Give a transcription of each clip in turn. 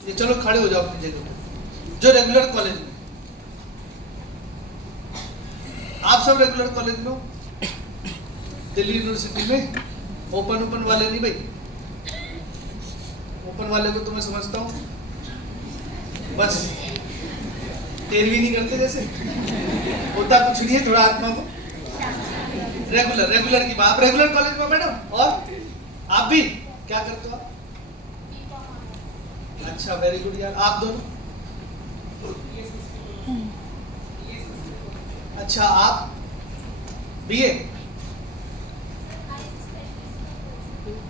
ये चलो खड़े हो जाओ अपनी जगह पे। जो रेगुलर कॉलेज में, आप सब रेगुलर कॉलेज में हो, दिल्ली यूनिवर्सिटी में ओपन वाले नहीं भाई, ओपन वाले को तो मैं समझता हूँ बस तेरवी नहीं करते, जैसे होता कुछ नहीं है, थोड़ा आत्मा को रेगुलर की बात। आप रेगुलर कॉलेज में मैडम, और आप भी क्या करते हो आप? अच्छा, वेरी गुड यार। आप दोनों? अच्छा, आप बीए?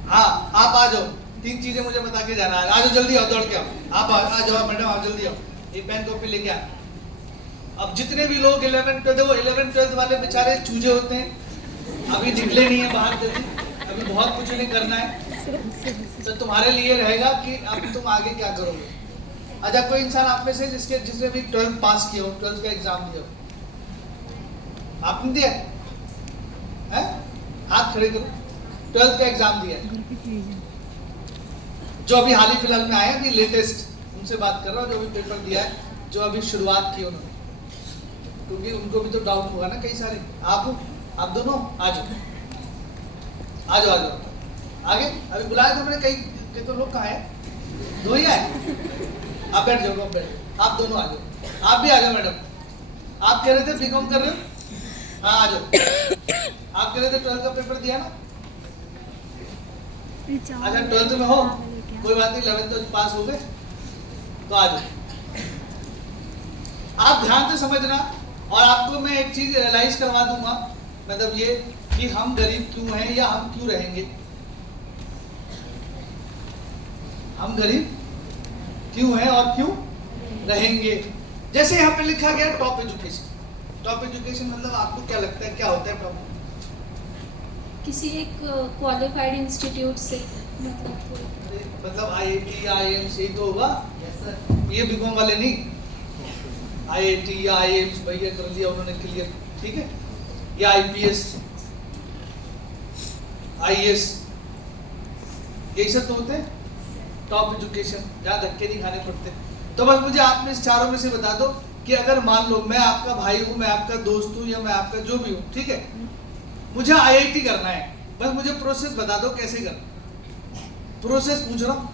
हाँ, आप आ जाओ, 3 चीजें मुझे बता के जाना है। आ जाओ, जल्दी आओ, दौड़ के आओ। आप आ जाओ मैडम, आप जल्दी आओ, एक पेन कॉपी लेके आ। अब जितने भी लोग 11 12 वाले बेचारे चूजे होते हैं, अभी निकले नहीं है बाहर जल्दी, अभी बहुत कुछ उन्हें करना है, तो तुम्हारे लिए रहेगा कि अब तुम आगे क्या करोगे। अच्छा, कोई इंसान आप में से जिसने भी 12th पास किया हो, 12th का एग्जाम दिया हो? आपने दिया है? हाथ खड़े करो। 12th का एग्जाम दिया है जो अभी हाल ही फिलहाल में आए, अभी लेटेस्ट, उनसे बात कर रहा हूँ जो अभी पेपर दिया है, जो अभी शुरुआत की उन्होंने, क्योंकि उनको भी तो डाउट होगा ना कई सारे। आप दोनों आ जाओ, आ जाओ आगे। अभी बुलाया था मैंने, कई तो लोग कहाँ है? 2 ही आए। आप बैठ जाओ, आप बैठ जाओ, आप दोनों आ जाओ। आप भी आ जाओ मैडम। आप कह रहे थे बीकॉम कर रहे हो? हाँ, आ जाओ। आप कह रहे थे 12th का पेपर दिया ना? अच्छा, 12th में हो, कोई बात नहीं, 11th पास हो गए तो आ जाओ। आप ध्यान से समझना, और आपको मैं एक चीज रियलाइज करवा दूंगा, मतलब ये कि हम गरीब क्यों हैं या हम क्यों रहेंगे। हम गरीब क्यों हैं और क्यों रहेंगे। जैसे यहाँ पे लिखा गया टॉप एजुकेशन। टॉप एजुकेशन मतलब आपको क्या लगता है क्या होता है टॉप? किसी एक क्वालिफाइड इंस्टीट्यूट से, मतलब IIT या IIMs यही तो होगा। ये बीकॉम वाले नहीं, IIT या IIMs भैया कर लिया उन्होंने क्लियर, ठीक है, या IPS IAS, यही सब तो होते हैं टॉप एजुकेशन, जहाँ धक्के नहीं खाने पड़ते। तो बस मुझे आप में इस चारों में से बता दो कि अगर मान लो मैं आपका भाई हूँ, मैं आपका दोस्त हूँ, या मैं आपका जो भी हूँ, ठीक है, मुझे IIT करना है, बस मुझे प्रोसेस बता दो कैसे करना। प्रोसेस पूछ रहा हूँ,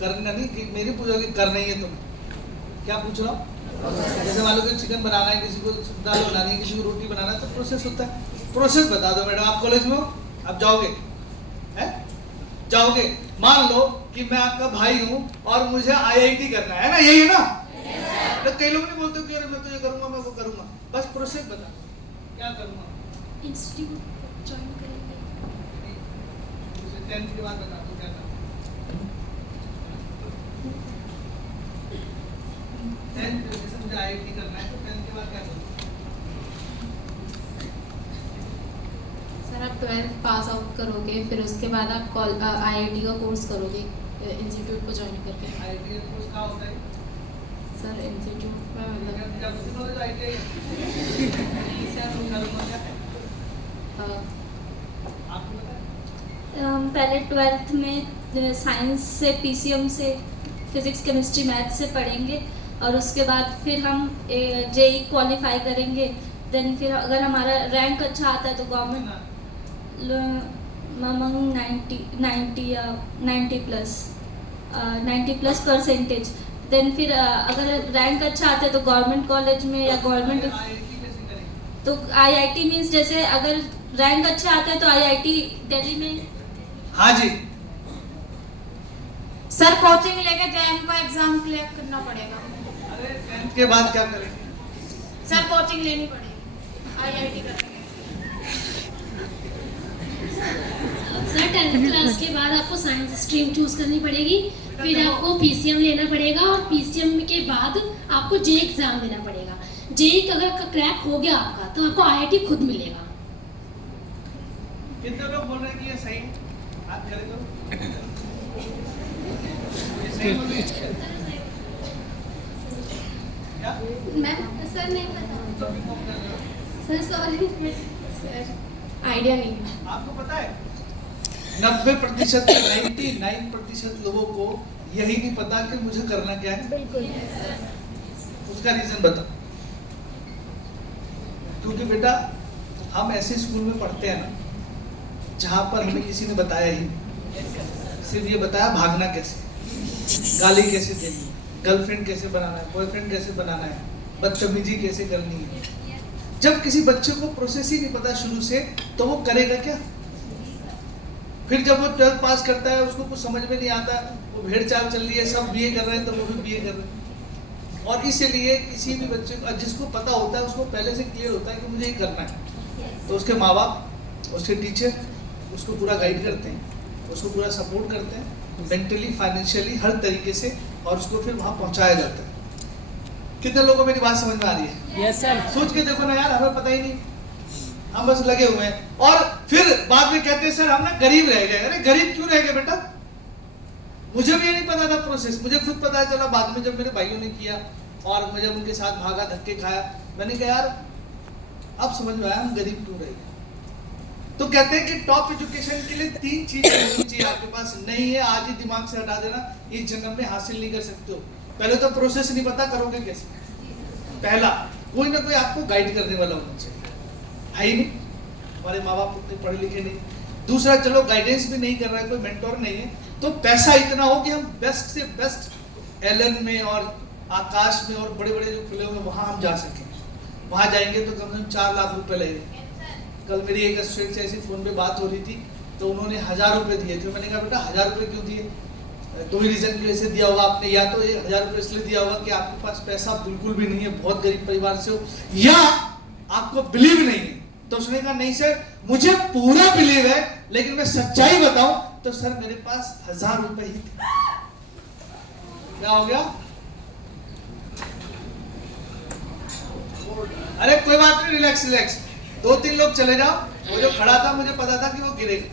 करना नहीं कि मेरी पूछो कि करना ही है तुम्हें, क्या पूछ रहा हूँ। जैसे मान लो कि चिकन बनाना है, किसी को दाल बनानी है, किसी को रोटी बनाना है, तो प्रोसेस होता है। प्रोसेस बता दो मैडम। आप कॉलेज में हो, आप जाओगे है, जाओगे, मान लो कि मैं आपका भाई हूँ और मुझे IIT करना है ना, यही है ना। तो कई लोग नहीं बोलते कि अरे मैं तो ये करूंगा, मैं वो करूंगा। बस प्रोसेस बता, क्या करूंगा। इंस्टीट्यूट ज्वाइन करेंगे। 10th के बाद बता दो क्या करना। 10th जैसे मुझे IIT करना है, तो 10th के बाद क्या करूंगा। सर, आप 12th पास आउट करोगे, फिर उसके बाद आप IIT का कोर्स करोगे इंस्टीट्यूट को ज्वाइन करके। IIT का कोर्स क्या होता है? सर, इंस्टीट्यूट में मतलब पहले 12th में साइंस से, PCM से, फिजिक्स केमिस्ट्री मैथ से पढ़ेंगे, और उसके बाद फिर हम JEE क्वालिफाई करेंगे। देन फिर अगर हमारा रैंक अच्छा आता है तो government among 90 plus percentage. Then फिर अगर रैंक अच्छा आता है तो गवर्नमेंट कॉलेज में या गवर्नमेंट, तो IIT मीन्स जैसे अगर रैंक अच्छा आता है तो IIT दिल्ली में। हाँ जी सर, कोचिंग लेके JEE का एग्जाम क्लियर करना पड़ेगा। अरे 10th के बाद क्या करेंगे? सर, कोचिंग लेनी पड़ेगी, IIT करेंगे। सर, 10th क्लास के बाद आपको साइंस स्ट्रीम चूज करनी पड़ेगी, फिर आपको PCM लेना पड़ेगा, और PCM के बाद आपको JEE एग्जाम देना पड़ेगा। JEE अगर क्रैक हो गया आपका तो आपको IIT खुद मिलेगा। कितने लोग बोल रहे हैं कि ये सही है? हाथ खड़े करो। ये सही बोल रहे हैं क्या? मैम, सर नहीं पता। तो बीकॉम कर रहे हो? सर सॉरी सर, आइडिया नहीं। आपको पता है 90%, 99% लोगों को यही नहीं पता कि मुझे करना क्या है। बिल्कुल। उसका रीजन बता। क्योंकि बेटा हम ऐसे स्कूल में पढ़ते हैं ना जहां पर हमें किसी ने बताया ही नहीं, सिर्फ ये बताया भागना कैसे, गाली कैसे देनी है, गर्लफ्रेंड कैसे बनाना है, बॉयफ्रेंड कैसे बनाना है, बदतमीजी कैसे करनी है। जब किसी बच्चे को प्रोसेस ही नहीं पता शुरू से तो वो करेगा क्या? फिर जब वो 12th पास करता है उसको कुछ समझ में नहीं आता, वो भेड़ चाल चल रही है, सब बीए कर रहे हैं तो वो भी बीए कर रहे हैं। और इसीलिए किसी भी बच्चे को जिसको पता होता है उसको पहले से क्लियर होता है कि मुझे ये करना है, तो उसके माँ बाप, उसके टीचर उसको पूरा गाइड करते हैं, उसको पूरा सपोर्ट करते हैं मेंटली, फाइनेंशियली, हर तरीके से, और उसको फिर वहाँ पहुँचाया जाता है। कितने लोगों को मेरी बात समझ में आ रही है? Yes sir. सोच के देखो ना यार, हमें पता ही नहीं, हम बस लगे हुए हैं। और फिर बाद में कहते हैं सर हम ना गरीब रह गए। अरे गरीब क्यों रह गए बेटा? मुझे भी ये नहीं पता था प्रोसेस, मुझे खुद पता चला बाद में जब मेरे भाइयों ने किया और मैं जब उनके साथ भागा, धक्के खाया, मैंने कहा यार अब समझ में आया हम गरीब क्यों रह गए। तो कहते हैं कि टॉप एजुकेशन के लिए 3 चीजें होनी चाहिए आपके पास। नहीं है आज ही दिमाग से हटा देना, इस जन्म में हासिल नहीं कर सकते हो। पहले तो प्रोसेस नहीं पता, करोगे कैसे? पहला कोई ना कोई आपको गाइड करने वाला होना चाहिए, है ही नहीं, हमारे माँ बाप उतने पढ़े लिखे नहीं। दूसरा, चलो गाइडेंस भी नहीं कर रहा है, कोई मेंटोर नहीं है, तो पैसा इतना हो कि हम बेस्ट से बेस्ट एलन में और आकाश में और बड़े बड़े जो खुले हुए वहाँ हम जा सकें। वहाँ जाएंगे तो कम से कम 4 लाख रुपए लगेंगे। कल मेरी एक स्टूडेंट से ऐसी फोन पे बात हो रही थी, तो उन्होंने 1000 रुपए दिए थे। मैंने कहा बेटा 1000 रुपए क्यों दिए? 2 ही रीजन की वजह से दिया होगा आपने, या तो 1000 रुपए इसलिए दिया होगा कि आपके पास पैसा बिल्कुल भी नहीं है, बहुत गरीब परिवार से हो, या आपको बिलीव नहीं है। तो उसने कहा नहीं सर मुझे पूरा बिलीव है, लेकिन मैं सच्चाई बताऊं तो सर मेरे पास 1000 रुपए ही थे। क्या हो गया? अरे कोई बात नहीं, रिलैक्स रिलैक्स, 2-3 लोग चले जाओ। वो जो खड़ा था मुझे पता था कि वो गिरेगा।